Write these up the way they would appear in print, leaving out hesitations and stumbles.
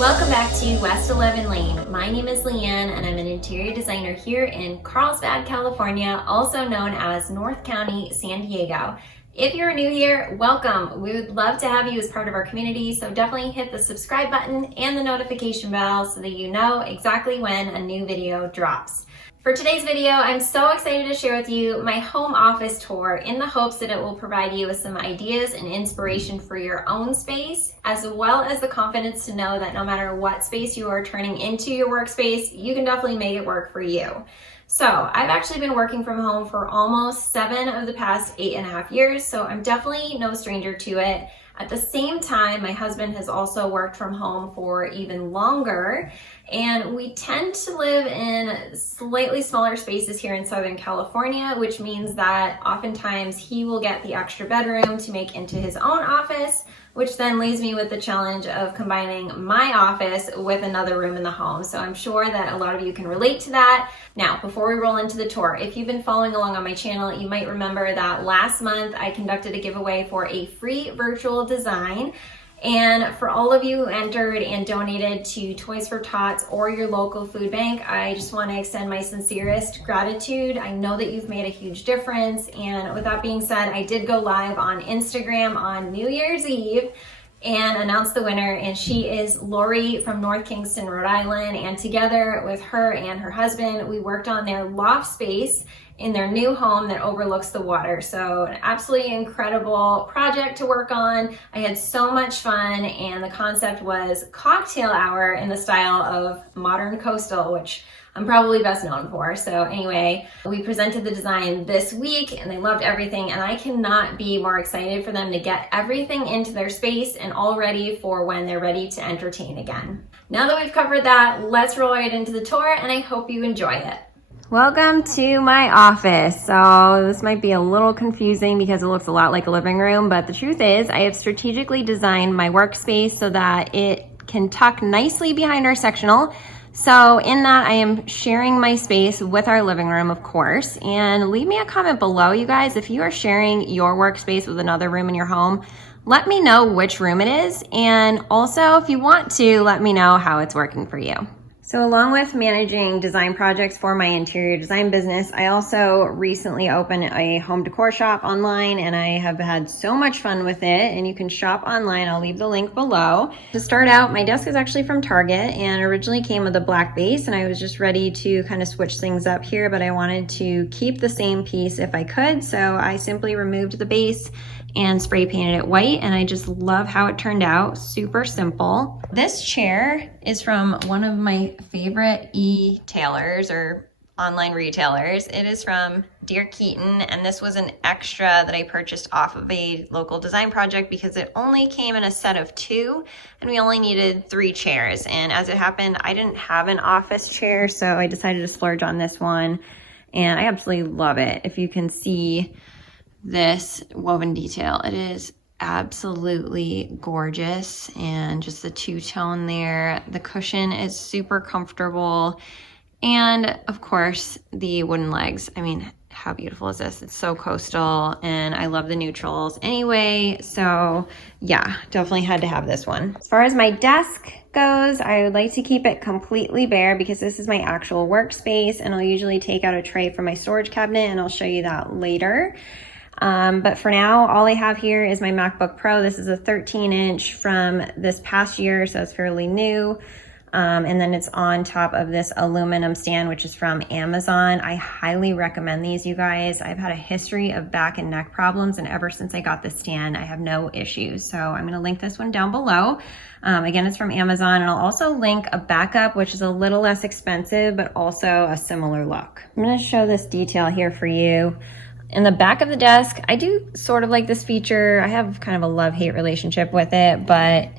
Welcome back to West 11 Lane. My name is Leanne and I'm an interior designer here in Carlsbad, California, also known as North County, San Diego. If you're new here, welcome. We would love to have you as part of our community, so definitely hit the subscribe button and the notification bell so that you know exactly when a new video drops. For today's video, I'm so excited to share with you my home office tour in the hopes that it will provide you with some ideas and inspiration for your own space, as well as the confidence to know that no matter what space you are turning into your workspace, you can definitely make it work for you. So I've actually been working from home for almost 7 of the past 8.5 years, so I'm definitely no stranger to it. At the same time, my husband has also worked from home for even longer, and we tend to live in slightly smaller spaces here in Southern California, which means that oftentimes he will get the extra bedroom to make into his own office, which then leaves me with the challenge of combining my office with another room in the home. So I'm sure that a lot of you can relate to that. Now, before we roll into the tour, if you've been following along on my channel, you might remember that last month I conducted a giveaway for a free virtual design. And for all of you who entered and donated to Toys for Tots or your local food bank, I just want to extend my sincerest gratitude. I know that you've made a huge difference. And with that being said, I did go live on Instagram on New Year's Eve and announce the winner, and she is Lori from North Kingston, Rhode Island. And together with her and her husband, we worked on their loft space in their new home that overlooks the water. So an absolutely incredible project to work on. I had so much fun, and the concept was cocktail hour in the style of modern coastal, which I'm probably best known for. So anyway, we presented the design this week and they loved everything, and I cannot be more excited for them to get everything into their space and all ready for when they're ready to entertain again. Now that we've covered that, let's roll right into the tour, and I hope you enjoy it. Welcome to my office. So this might be a little confusing because it looks a lot like a living room, but the truth is I have strategically designed my workspace so that it can tuck nicely behind our sectional. So in that, I am sharing my space with our living room, of course. And leave me a comment below, you guys, if you are sharing your workspace with another room in your home. Let me know which room it is. And also, if you want to, let me know how it's working for you. So along with managing design projects for my interior design business, I also recently opened a home decor shop online, and I have had so much fun with it, and you can shop online. I'll leave the link below. To start out, my desk is actually from Target and originally came with a black base, and I was just ready to kind of switch things up here, but I wanted to keep the same piece if I could. So I simply removed the base and spray painted it white, and I just love how it turned out. Super simple. This chair is from one of my favorite e-tailers or online retailers. It is from Dear Keaton, and this was an extra that I purchased off of a local design project because it only came in a set of 2 and we only needed 3 chairs. And as it happened, I didn't have an office chair, so I decided to splurge on this one, and I absolutely love it. If you can see this woven detail, it is absolutely gorgeous, and just the two-tone there. The cushion is super comfortable, and of course the wooden legs. I mean, how beautiful is this? It's so coastal, and I love the neutrals anyway, so yeah, definitely had to have this one. As far as my desk goes, I would like to keep it completely bare because this is my actual workspace, and I'll usually take out a tray from my storage cabinet, and I'll show you that later. But for now, all I have here is my MacBook Pro. This is a 13-inch from this past year, so it's fairly new. And then it's on top of this aluminum stand, which is from Amazon. I highly recommend these, you guys. I've had a history of back and neck problems, and ever since I got this stand, I have no issues. So I'm gonna link this one down below. Again, it's from Amazon, and I'll also link a backup, which is a little less expensive, but also a similar look. I'm gonna show this detail here for you. In the back of the desk, I do sort of like this feature. I have kind of a love-hate relationship with it, but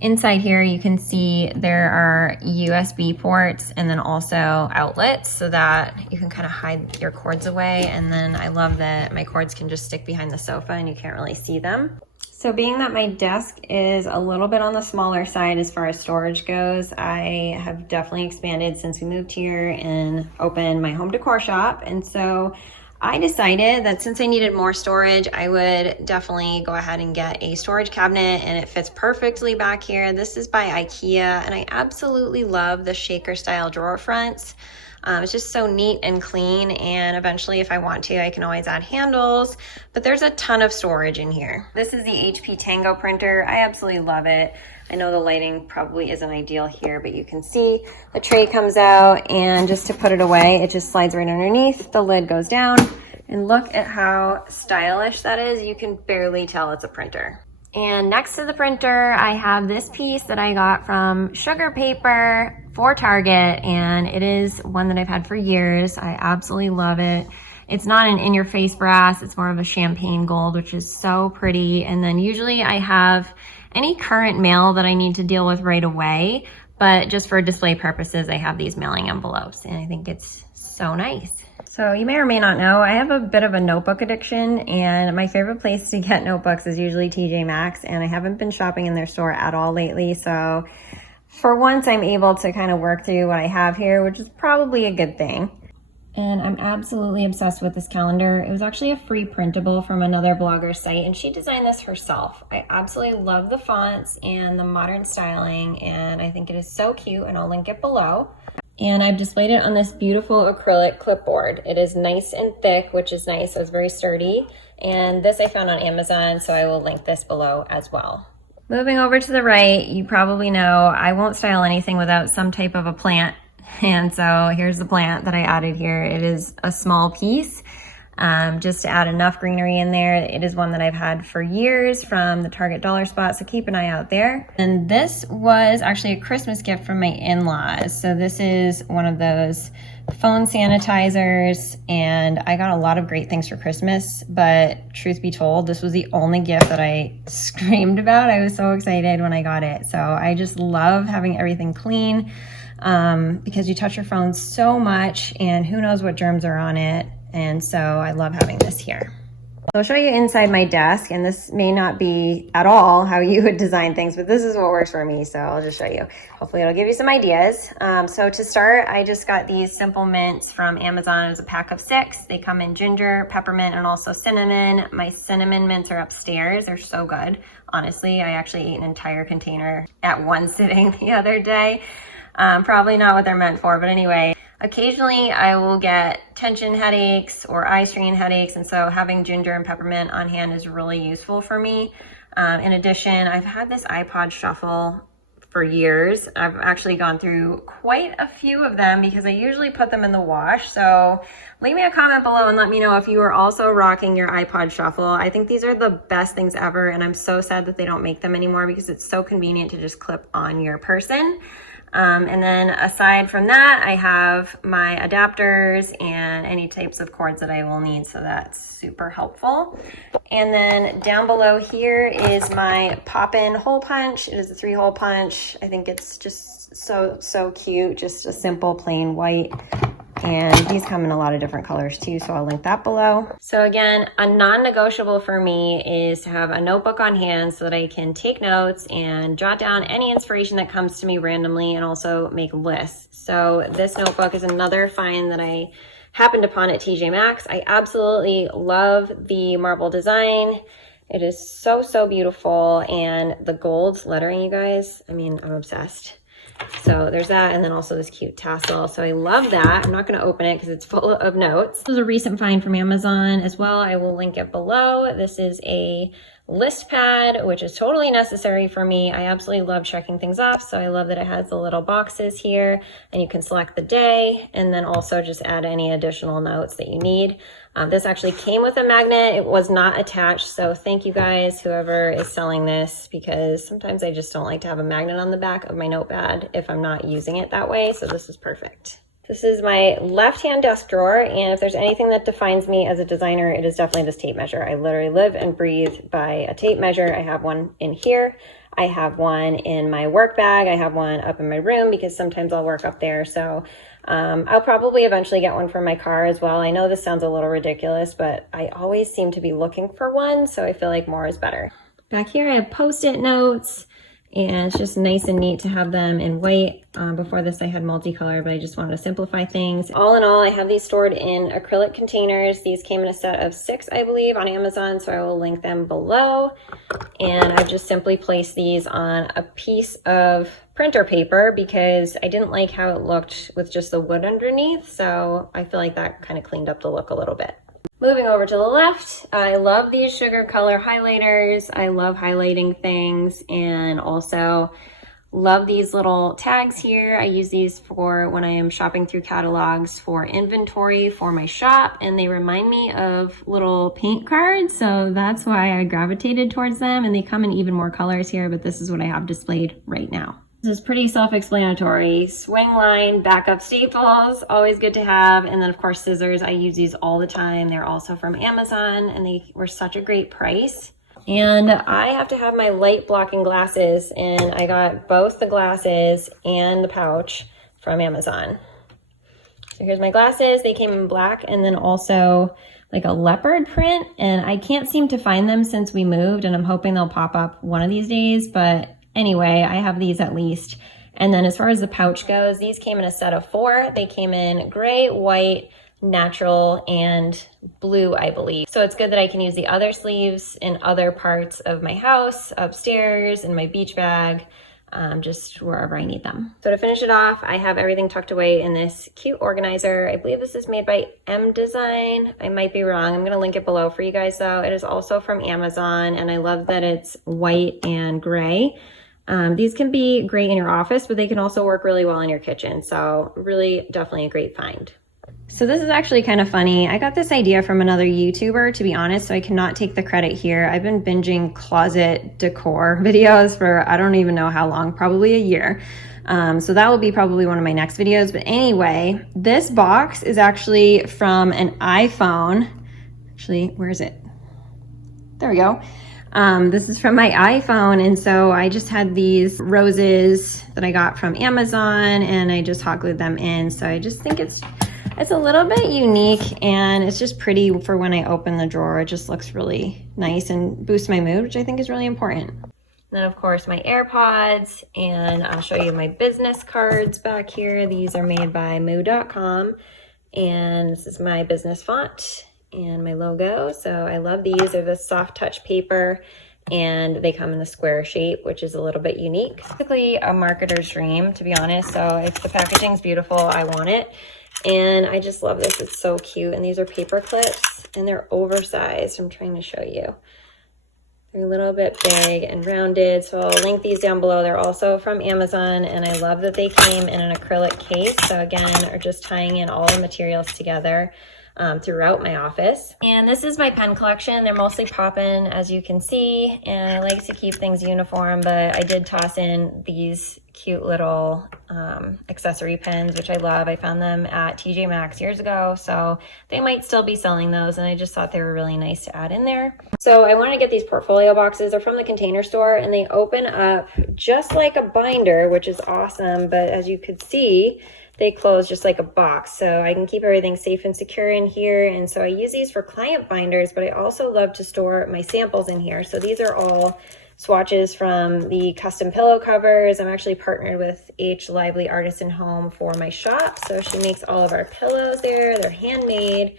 inside here you can see there are USB ports and then also outlets so that you can kind of hide your cords away. And then I love that my cords can just stick behind the sofa and you can't really see them. So being that my desk is a little bit on the smaller side as far as storage goes, I have definitely expanded since we moved here and opened my home decor shop. And so I decided that since I needed more storage, I would definitely go ahead and get a storage cabinet, and it fits perfectly back here. This is by IKEA, and I absolutely love the shaker style drawer fronts. It's just so neat and clean, and eventually if I want to, I can always add handles, but there's a ton of storage in here. This is the HP Tango Printer. I absolutely love it. I know the lighting probably isn't ideal here, but you can see the tray comes out, and just to put it away, it just slides right underneath. The lid goes down, and look at how stylish that is. You can barely tell it's a printer. And next to the printer, I have this piece that I got from Sugar Paper for Target, and it is one that I've had for years. I absolutely love it. It's not an in-your-face brass, it's more of a champagne gold, which is so pretty. And then usually I have any current mail that I need to deal with right away, but just for display purposes, I have these mailing envelopes, and I think it's so nice. So you may or may not know, I have a bit of a notebook addiction, and my favorite place to get notebooks is usually TJ Maxx, and I haven't been shopping in their store at all lately. So for once, I'm able to kind of work through what I have here, which is probably a good thing. And I'm absolutely obsessed with this calendar. It was actually a free printable from another blogger's site, and she designed this herself. I absolutely love the fonts and the modern styling, and I think it is so cute, and I'll link it below. And I've displayed it on this beautiful acrylic clipboard. It is nice and thick, which is nice. So it's very sturdy. And this I found on Amazon, so I will link this below as well. Moving over to the right, you probably know I won't style anything without some type of a plant. And so here's the plant that I added here. It is a small piece, just to add enough greenery in there. It is one that I've had for years from the Target dollar spot, so keep an eye out there. And this was actually a Christmas gift from my in-laws. So this is one of those phone sanitizers, and I got a lot of great things for Christmas, but truth be told, this was the only gift that I screamed about. I was so excited when I got it. So I just love having everything clean, because you touch your phone so much, and who knows what germs are on it. And so I love having this here. So I'll show you inside my desk, and this may not be at all how you would design things, but this is what works for me, so I'll just show you. Hopefully it'll give you some ideas. So to start, I just got these simple mints from Amazon. It was a pack of 6. They come in ginger, peppermint, and also cinnamon. My cinnamon mints are upstairs. They're so good. Honestly, I actually ate an entire container at one sitting the other day. Probably not what they're meant for, but anyway. Occasionally I will get tension headaches or eye strain headaches, and so having ginger and peppermint on hand is really useful for me. In addition, I've had this iPod shuffle for years. I've actually gone through quite a few of them because I usually put them in the wash. So leave me a comment below and let me know if you are also rocking your iPod shuffle. I think these are the best things ever, and I'm so sad that they don't make them anymore because it's so convenient to just clip on your person. And then aside from that, I have my adapters and any types of cords that I will need, so that's super helpful. And then down below here is my pop-in hole punch. It is a 3-hole punch. I think it's just so cute, just a simple plain white. And these come in a lot of different colors too, so I'll link that below. So again, a non-negotiable for me is to have a notebook on hand so that I can take notes and jot down any inspiration that comes to me randomly, and also make lists. So this notebook is another find that I happened upon at TJ Maxx. I absolutely love the marble design. It is so beautiful, and the gold lettering, you guys, I mean, I'm obsessed. So there's that, and then also this cute tassel. So I love that. I'm not going to open it because it's full of notes. This is a recent find from Amazon as well. I will link it below. This is a list pad, which is totally necessary for me. I absolutely love checking things off. So I love that it has the little boxes here, and you can select the day, and then also just add any additional notes that you need. This actually came with a magnet. It was not attached, so thank you guys, whoever is selling this, because sometimes I just don't like to have a magnet on the back of my notepad if I'm not using it that way, so this is perfect. This is my left-hand desk drawer, and if there's anything that defines me as a designer, it is definitely this tape measure. I literally live and breathe by a tape measure. I have one in here. I have one in my work bag. I have one up in my room because sometimes I'll work up there, so I'll probably eventually get one for my car as well. I know this sounds a little ridiculous, but I always seem to be looking for one, so I feel like more is better. Back here I have Post-it notes, And it's just nice and neat to have them in white. Before this I had multicolor, but I just wanted to simplify things. All in all, I have these stored in acrylic containers. These came in a set of 6, I believe, on Amazon, so I will link them below. And I've just simply placed these on a piece of printer paper because I didn't like how it looked with just the wood underneath, so I feel like that kind of cleaned up the look a little bit. Moving over to the left, I love these sugar color highlighters. I love highlighting things, and also love these little tags here. I use these for when I am shopping through catalogs for inventory for my shop, and they remind me of little paint cards, so that's why I gravitated towards them. And they come in even more colors here, but this is what I have displayed right now. This is pretty self-explanatory. Swing line, backup staples, always good to have. And then of course scissors, I use these all the time. They're also from Amazon and they were such a great price. And I have to have my light blocking glasses, and I got both the glasses and the pouch from Amazon. So here's my glasses. They came in black and then also like a leopard print, and I can't seem to find them since we moved, and I'm hoping they'll pop up one of these days, but anyway, I have these at least. And then as far as the pouch goes, these came in a set of 4. They came in gray, white, natural, and blue, I believe. So it's good that I can use the other sleeves in other parts of my house, upstairs, in my beach bag, just wherever I need them. So to finish it off, I have everything tucked away in this cute organizer. I believe this is made by M Design. I might be wrong. I'm gonna link it below for you guys though. It is also from Amazon, and I love that it's white and gray. These can be great in your office, but they can also work really well in your kitchen. So really definitely a great find. So this is actually kind of funny. I got this idea from another YouTuber, to be honest, so I cannot take the credit here. I've been binging closet decor videos for I don't even know how long, probably a year. So that will be probably one of my next videos. But anyway, this box is actually from an iPhone. Actually, where is it? There we go. This is from my iPhone, and so I just had these roses that I got from Amazon, and I just hot glued them in. So I just think it's a little bit unique, and it's just pretty for when I open the drawer. It just looks really nice and boosts my mood, which I think is really important. And then of course my AirPods, and I'll show you my business cards back here. These are made by moo.com, and this is my business font and my logo. So I love these. They're the soft touch paper, and they come in the square shape, which is a little bit unique. Typically a marketer's dream, to be honest. So if the packaging's beautiful, I want it. And I just love this. It's so cute. And these are paper clips, and they're oversized. I'm trying to show you. They're a little bit big and rounded, so I'll link these down below. They're also from Amazon, and I love that they came in an acrylic case. So again, are just tying in all the materials together throughout my office. And this is my pen collection. They're mostly poppin', as you can see, and I like to keep things uniform, but I did toss in these cute little accessory pens, which I love. I found them at TJ Maxx years ago, so they might still be selling those, and I just thought they were really nice to add in there. So I wanted to get these portfolio boxes. They're from the Container Store, and they open up just like a binder, which is awesome, but as you could see, they close just like a box, so I can keep everything safe and secure in here. And so I use these for client binders, but I also love to store my samples in here. So these are all swatches from the custom pillow covers. I'm actually partnered with H. Lively Artisan Home for my shop, so she makes all of our pillows there. They're handmade,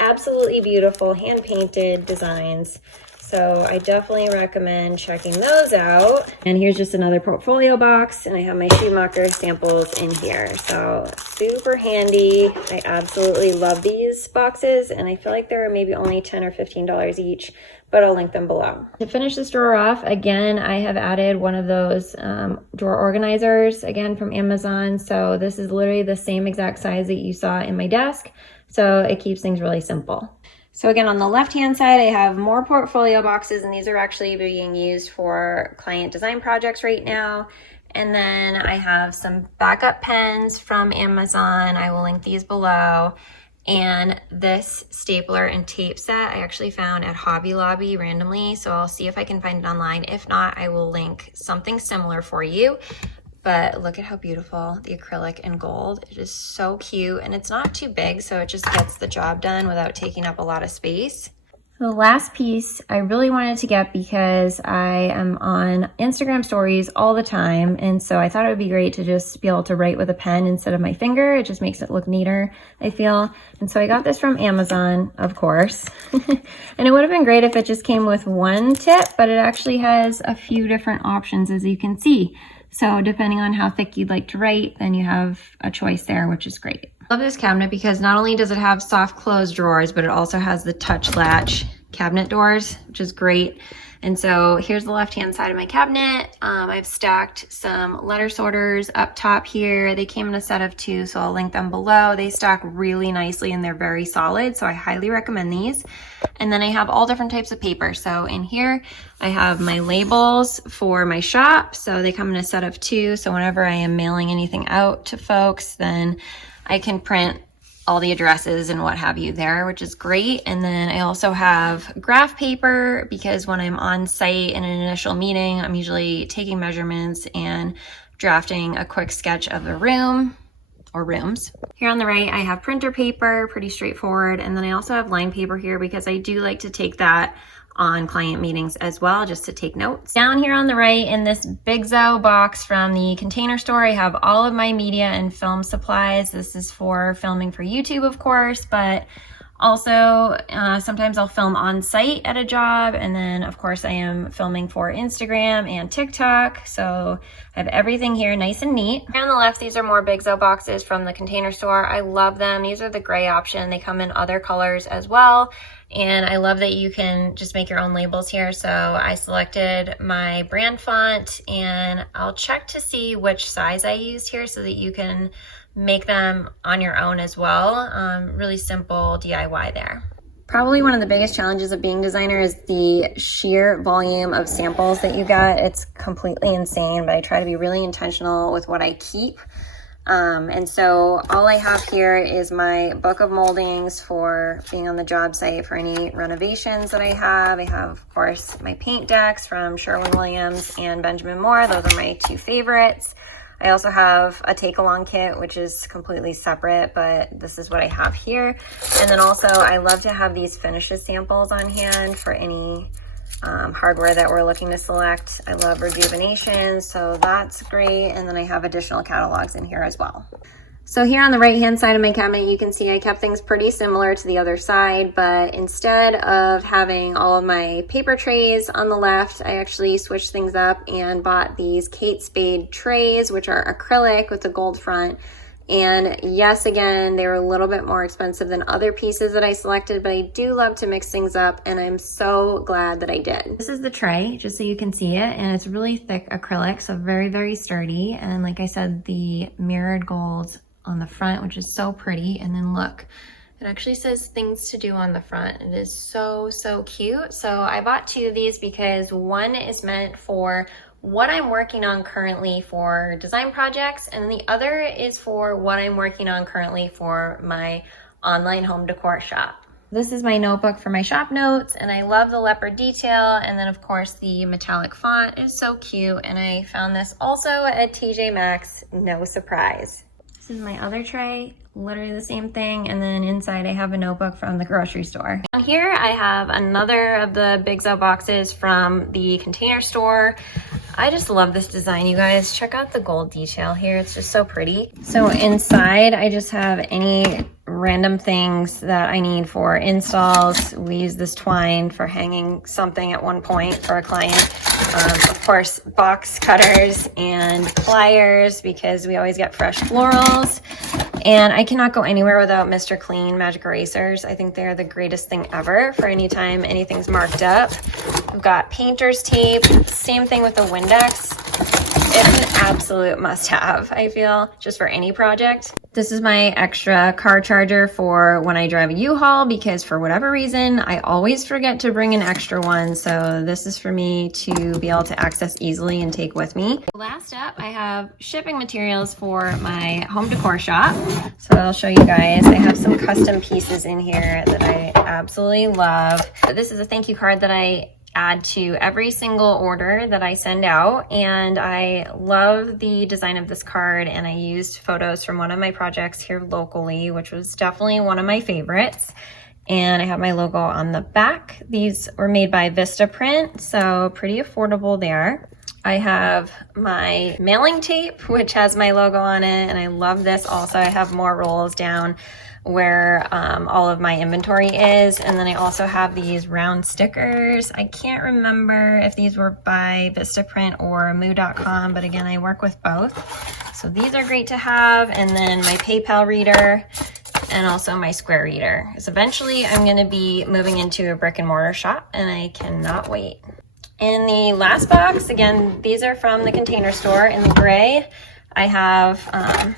absolutely beautiful, hand-painted designs. So I definitely recommend checking those out. And here's just another portfolio box, and I have my Schumacher samples in here. So super handy. I absolutely love these boxes, and I feel like they're maybe only $10 or $15 each, but I'll link them below. To finish this drawer off, again, I have added one of those drawer organizers, again from Amazon. So this is literally the same exact size that you saw in my desk. So it keeps things really simple. So again, on the left-hand side, I have more portfolio boxes, and these are actually being used for client design projects right now. And then I have some backup pens from Amazon. I will link these below. And this stapler and tape set I actually found at Hobby Lobby randomly, so I'll see if I can find it online. If not, I will link something similar for you. But look at how beautiful the acrylic and gold. It is so cute, and it's not too big, so it just gets the job done without taking up a lot of space. The last piece I really wanted to get because I am on Instagram stories all the time, and so I thought it would be great to just be able to write with a pen instead of my finger. It just makes it look neater, I feel. And so I got this from Amazon, of course. And it would have been great if it just came with one tip, but it actually has a few different options, as you can see. So depending on how thick you'd like to write, then you have a choice there, which is great. I love this cabinet because not only does it have soft close drawers, but it also has the touch latch cabinet doors, which is great. And so here's the left-hand side of my cabinet. I've stacked some letter sorters up top here. They came in a set of 2, so I'll link them below. They stack really nicely and they're very solid, so I highly recommend these. And then I have all different types of paper. So in here, I have my labels for my shop. So they come in a set of 2. So whenever I am mailing anything out to folks, then I can print all the addresses and what have you there, which is great. And then I also have graph paper because when I'm on site in an initial meeting, I'm usually taking measurements and drafting a quick sketch of the room or rooms. Here on the right, I have printer paper, pretty straightforward. And then I also have line paper here because I do like to take that on client meetings as well, just to take notes. Down here on the right in this Big Zo box from the Container Store, I have all of my media and film supplies. This is for filming for YouTube, of course, but also sometimes I'll film on site at a job, and then of course I am filming for Instagram and TikTok, so I have everything here nice and neat. Here on the left, these are more Big Zo boxes from the Container Store. I love them. These are the gray option. They come in other colors as well. And I love that you can just make your own labels here. So I selected my brand font, and I'll check to see which size I used here so that you can make them on your own as well. Really simple DIY there. Probably one of the biggest challenges of being a designer is the sheer volume of samples that you get. It's completely insane, but I try to be really intentional with what I keep. And so all I have here is my book of moldings for being on the job site for any renovations that I have. I have, of course, my paint decks from Sherwin-Williams and Benjamin Moore. Those are my 2 favorites. I also have a take-along kit, which is completely separate, but this is what I have here. And then also I love to have these finishes samples on hand for any hardware that we're looking to select. I love rejuvenation, so that's great. And then I have additional catalogs in here as well. So here on the right hand side of my cabinet, you can see I kept things pretty similar to the other side, but instead of having all of my paper trays on the left, I actually switched things up and bought these Kate Spade trays, which are acrylic with a gold front. And yes, again, they were a little bit more expensive than other pieces that I selected, but I do love to mix things up, and I'm so glad that I did. This is the tray, just so you can see it, and it's really thick acrylic, so very, very sturdy. And like I said, the mirrored gold on the front, which is so pretty. And then look, it actually says things to do on the front. It is so, so cute. So I bought 2 of these because one is meant for what I'm working on currently for design projects, and then the other is for what I'm working on currently for my online home decor shop. This is my notebook for my shop notes, and I love the leopard detail, and then of course the metallic font is so cute, and I found this also at TJ Maxx, no surprise. This is my other tray, literally the same thing, and then inside I have a notebook from the grocery store. Down here I have another of the Big Zo boxes from the Container Store. I just love this design, you guys. Check out the gold detail here. It's just so pretty. So inside I just have any random things that I need for installs. We use this twine for hanging something at one point for a client. Of course, box cutters and pliers because we always get fresh florals. And I cannot go anywhere without Mr. Clean magic erasers. I think they're the greatest thing ever for any time anything's marked up. I've got painter's tape, same thing with the Windex. It's an absolute must-have, I feel, just for any project. This is my extra car charger for when I drive a U-Haul because for whatever reason, I always forget to bring an extra one. So this is for me to be able to access easily and take with me. Last up, I have shipping materials for my home decor shop. So I'll show you guys. I have some custom pieces in here that I absolutely love. This is a thank you card that I add to every single order that I send out, and I love the design of this card, and I used photos from one of my projects here locally, which was definitely one of my favorites. And I have my logo on the back. These were made by Vistaprint, so pretty affordable there. I have my mailing tape, which has my logo on it, and I love this also. I have more rolls down where all of my inventory is. And then I also have these round stickers. I can't remember if these were by Vistaprint or moo.com, but again, I work with both. So these are great to have. And then my PayPal reader, and also my Square reader. So eventually I'm gonna be moving into a brick and mortar shop, and I cannot wait. In the last box, again, these are from the Container Store. In the gray, I have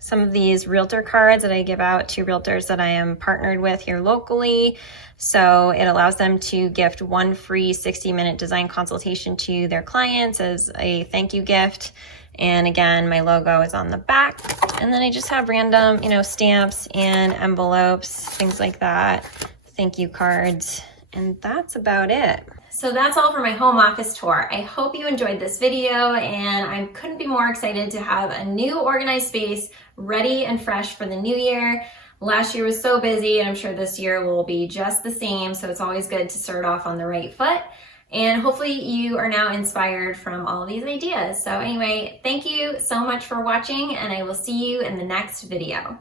some of these realtor cards that I give out to realtors that I am partnered with here locally. So it allows them to gift one free 60-minute design consultation to their clients as a thank you gift. And again, my logo is on the back. And then I just have random, stamps and envelopes, things like that, thank you cards, and that's about it. So that's all for my home office tour. I hope you enjoyed this video, and I couldn't be more excited to have a new organized space ready and fresh for the new year. Last year was so busy, and I'm sure this year will be just the same, so it's always good to start off on the right foot. And hopefully you are now inspired from all of these ideas. So anyway, thank you so much for watching, and I will see you in the next video.